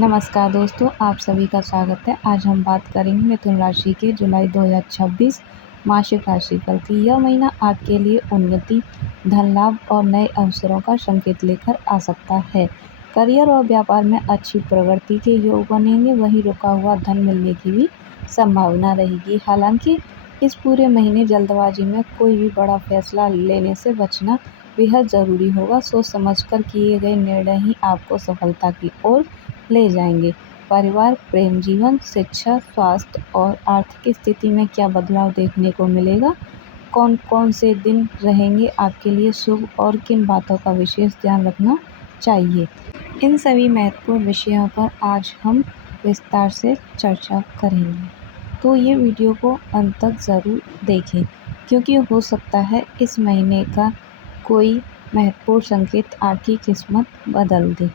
नमस्कार दोस्तों, आप सभी का स्वागत है। आज हम बात करेंगे मिथुन राशि के जुलाई 2026 मासिक राशिफल की। यह महीना आपके लिए उन्नति, धन लाभ और नए अवसरों का संकेत लेकर आ सकता है। करियर और व्यापार में अच्छी प्रगति के योग बनेंगे, वहीं रुका हुआ धन मिलने की भी संभावना रहेगी। हालांकि इस पूरे महीने जल्दबाजी में कोई भी बड़ा फैसला लेने से बचना बेहद ज़रूरी होगा। सोच समझकर किए गए निर्णय ही आपको सफलता की ओर ले जाएंगे। परिवार, प्रेम जीवन, शिक्षा, स्वास्थ्य और आर्थिक स्थिति में क्या बदलाव देखने को मिलेगा? कौन कौन से दिन रहेंगे आपके लिए शुभ और किन बातों का विशेष ध्यान रखना चाहिए? इन सभी महत्वपूर्ण विषयों पर आज हम विस्तार से चर्चा करेंगे, तो ये वीडियो को अंत तक ज़रूर देखें, क्योंकि हो सकता है इस महीने का कोई महत्वपूर्ण संकेत आपकी किस्मत बदल दे।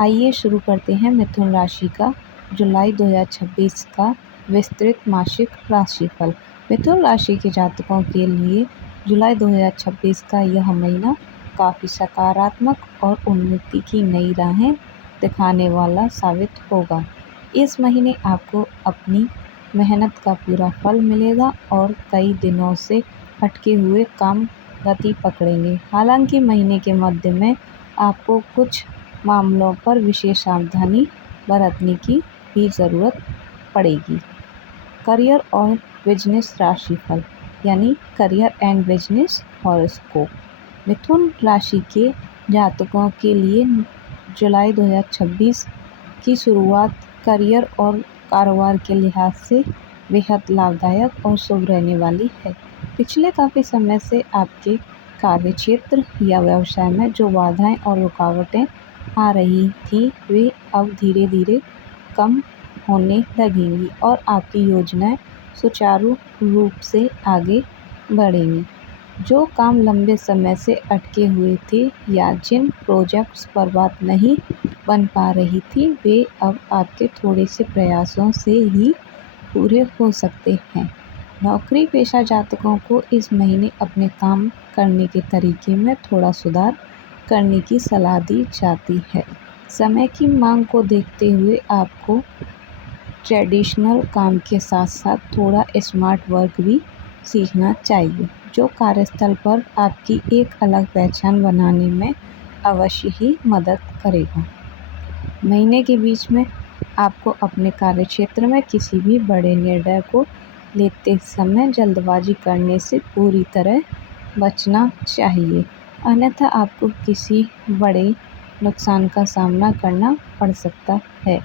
आइए शुरू करते हैं मिथुन राशि का जुलाई 2026 का विस्तृत मासिक राशिफल। मिथुन राशि के जातकों के लिए जुलाई 2026 का यह महीना काफ़ी सकारात्मक और उन्नति की नई राहें दिखाने वाला साबित होगा। इस महीने आपको अपनी मेहनत का पूरा फल मिलेगा और कई दिनों से अटके हुए काम गति पकड़ेंगे। हालांकि महीने के मध्य में आपको कुछ मामलों पर विशेष सावधानी बरतने की भी ज़रूरत पड़ेगी। करियर और बिजनेस राशिफल, यानी करियर एंड बिजनेस हॉरोस्कोप। मिथुन राशि के जातकों के लिए जुलाई 2026 की शुरुआत करियर और कारोबार के लिहाज से बेहद लाभदायक और शुभ रहने वाली है। पिछले काफ़ी समय से आपके कार्यक्षेत्र या व्यवसाय में जो बाधाएं और रुकावटें आ रही थी, वे अब धीरे धीरे कम होने लगेंगी और आपकी योजनाएं सुचारू रूप से आगे बढ़ेंगी। जो काम लंबे समय से अटके हुए थे या जिन प्रोजेक्ट्स पर बात नहीं बन पा रही थी, वे अब आपके थोड़े से प्रयासों से ही पूरे हो सकते हैं। नौकरी पेशा जातकों को इस महीने अपने काम करने के तरीके में थोड़ा सुधार करने की सलाह दी जाती है। समय की मांग को देखते हुए आपको ट्रेडिशनल काम के साथ साथ थोड़ा स्मार्ट वर्क भी सीखना चाहिए, जो कार्यस्थल पर आपकी एक अलग पहचान बनाने में अवश्य ही मदद करेगा। महीने के बीच में आपको अपने कार्यक्षेत्र में किसी भी बड़े निर्णय को लेते समय जल्दबाजी करने से पूरी तरह बचना चाहिए, अन्यथा आपको किसी बड़े नुकसान का सामना करना पड़ सकता है।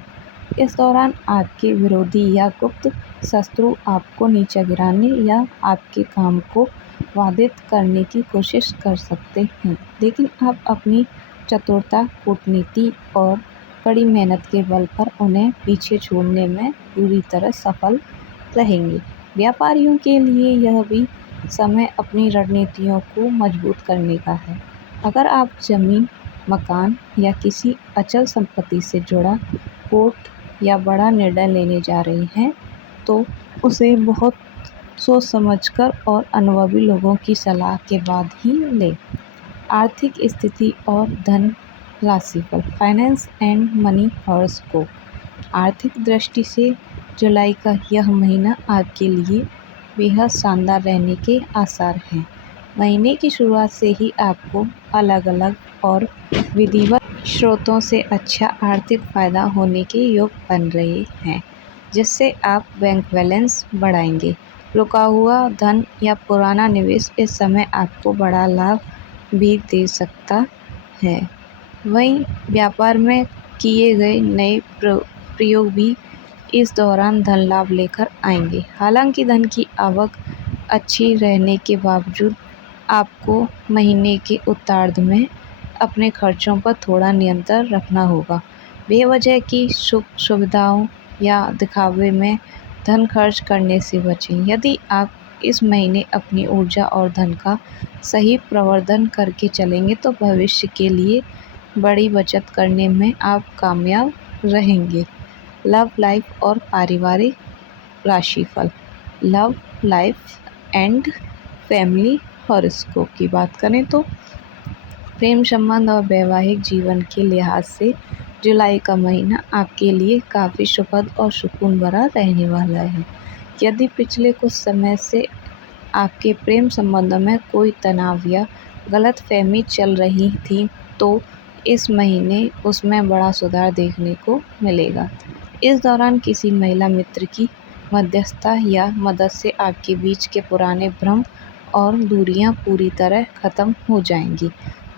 इस दौरान आपके विरोधी या गुप्त शत्रु आपको नीचा गिराने या आपके काम को बाधित करने की कोशिश कर सकते हैं, लेकिन आप अपनी चतुरता, कूटनीति और कड़ी मेहनत के बल पर उन्हें पीछे छोड़ने में पूरी तरह सफल रहेंगे। व्यापारियों के लिए यह भी समय अपनी रणनीतियों को मजबूत करने का है। अगर आप जमीन, मकान या किसी अचल संपत्ति से जुड़ा कोर्ट या बड़ा निर्णय लेने जा रहे हैं, तो उसे बहुत सोच समझकर और अनुभवी लोगों की सलाह के बाद ही लें। आर्थिक स्थिति और धन राशिफल, फाइनेंस एंड मनी हॉरोस्कोप। आर्थिक दृष्टि से जुलाई का यह महीना आपके लिए बेहद शानदार रहने के आसार हैं। महीने की शुरुआत से ही आपको अलग अलग और विधिवत स्रोतों से अच्छा आर्थिक फायदा होने के योग बन रहे हैं, जिससे आप बैंक बैलेंस बढ़ाएंगे। रुका हुआ धन या पुराना निवेश इस समय आपको बड़ा लाभ भी दे सकता है। वहीं व्यापार में किए गए नए प्रयोग भी इस दौरान धन लाभ लेकर आएंगे। हालांकि धन की आवक अच्छी रहने के बावजूद आपको महीने के उत्तरार्ध में अपने खर्चों पर थोड़ा नियंत्रण रखना होगा। बेवजह की सुख सुविधाओं या दिखावे में धन खर्च करने से बचें। यदि आप इस महीने अपनी ऊर्जा और धन का सही प्रबंधन करके चलेंगे, तो भविष्य के लिए बड़ी बचत करने में आप कामयाब रहेंगे। लव लाइफ और पारिवारिक राशिफल। Love life and family horoscope की बात करें तो प्रेम संबंध और वैवाहिक जीवन के लिहाज से जुलाई का महीना आपके लिए काफ़ी सुखद और सुकून भरा रहने वाला है। यदि पिछले कुछ समय से आपके प्रेम संबंधों में कोई तनाव या गलतफहमी चल रही थी, तो इस महीने उसमें बड़ा सुधार देखने को मिलेगा। इस दौरान किसी महिला मित्र की मध्यस्थता या मदद से आपके बीच के पुराने भ्रम और दूरियां पूरी तरह खत्म हो जाएंगी,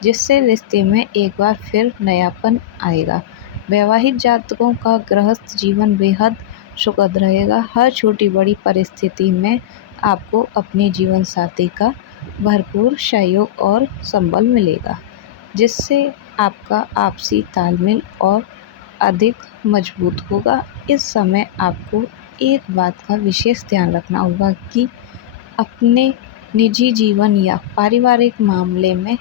जिससे रिश्ते में एक बार फिर नयापन आएगा। वैवाहिक जातकों का गृहस्थ जीवन बेहद सुखद रहेगा। हर छोटी बड़ी परिस्थिति में आपको अपने जीवन साथी का भरपूर सहयोग और संबल मिलेगा, जिससे आपका आपसी तालमेल और अधिक मजबूत होगा। इस समय आपको एक बात का विशेष ध्यान रखना होगा कि अपने निजी जीवन या पारिवारिक मामले में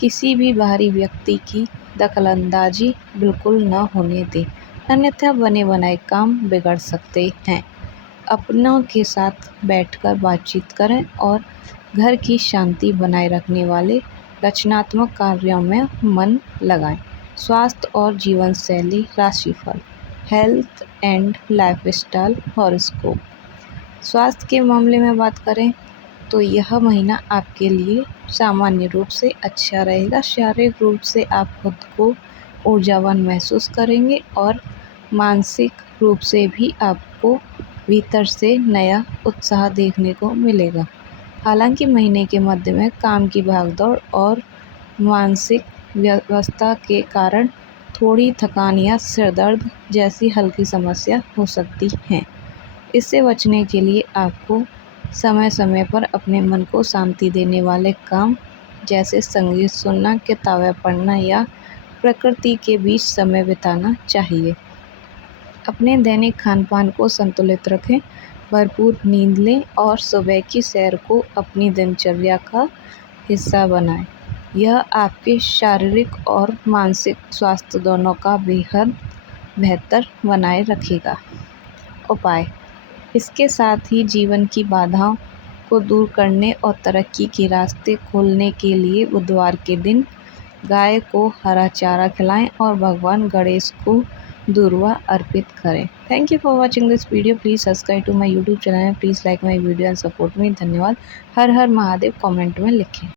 किसी भी बाहरी व्यक्ति की दखलंदाजी बिल्कुल न होने दें, अन्यथा बने बनाए काम बिगड़ सकते हैं। अपनों के साथ बैठकर बातचीत करें और घर की शांति बनाए रखने वाले रचनात्मक कार्यों में मन लगाएं। स्वास्थ्य और जीवन शैली राशिफल, हेल्थ एंड लाइफस्टाइल हॉरोस्कोप। स्वास्थ्य के मामले में बात करें तो यह महीना आपके लिए सामान्य रूप से अच्छा रहेगा। शारीरिक रूप से आप खुद को ऊर्जावान महसूस करेंगे और मानसिक रूप से भी आपको भीतर से नया उत्साह देखने को मिलेगा। हालांकि महीने के मध्य में काम की भागदौड़ और मानसिक व्यस्तता के कारण थोड़ी थकान या सिरदर्द जैसी हल्की समस्या हो सकती हैं। इससे बचने के लिए आपको समय समय पर अपने मन को शांति देने वाले काम जैसे संगीत सुनना, किताबें पढ़ना या प्रकृति के बीच समय बिताना चाहिए। अपने दैनिक खान-पान को संतुलित रखें, भरपूर नींद लें और सुबह की सैर को अपनी दिनचर्या का हिस्सा बनाएं। यह आपके शारीरिक और मानसिक स्वास्थ्य दोनों का बेहद बेहतर बनाए रखेगा। उपाय: इसके साथ ही जीवन की बाधाओं को दूर करने और तरक्की के रास्ते खोलने के लिए बुधवार के दिन गाय को हरा चारा खिलाएं और भगवान गणेश को दूर्वा अर्पित करें। Thank you for watching this video. Please subscribe to my YouTube channel. Please like my video and support me. धन्यवाद। हर हर महादेव कमेंट में लिखें।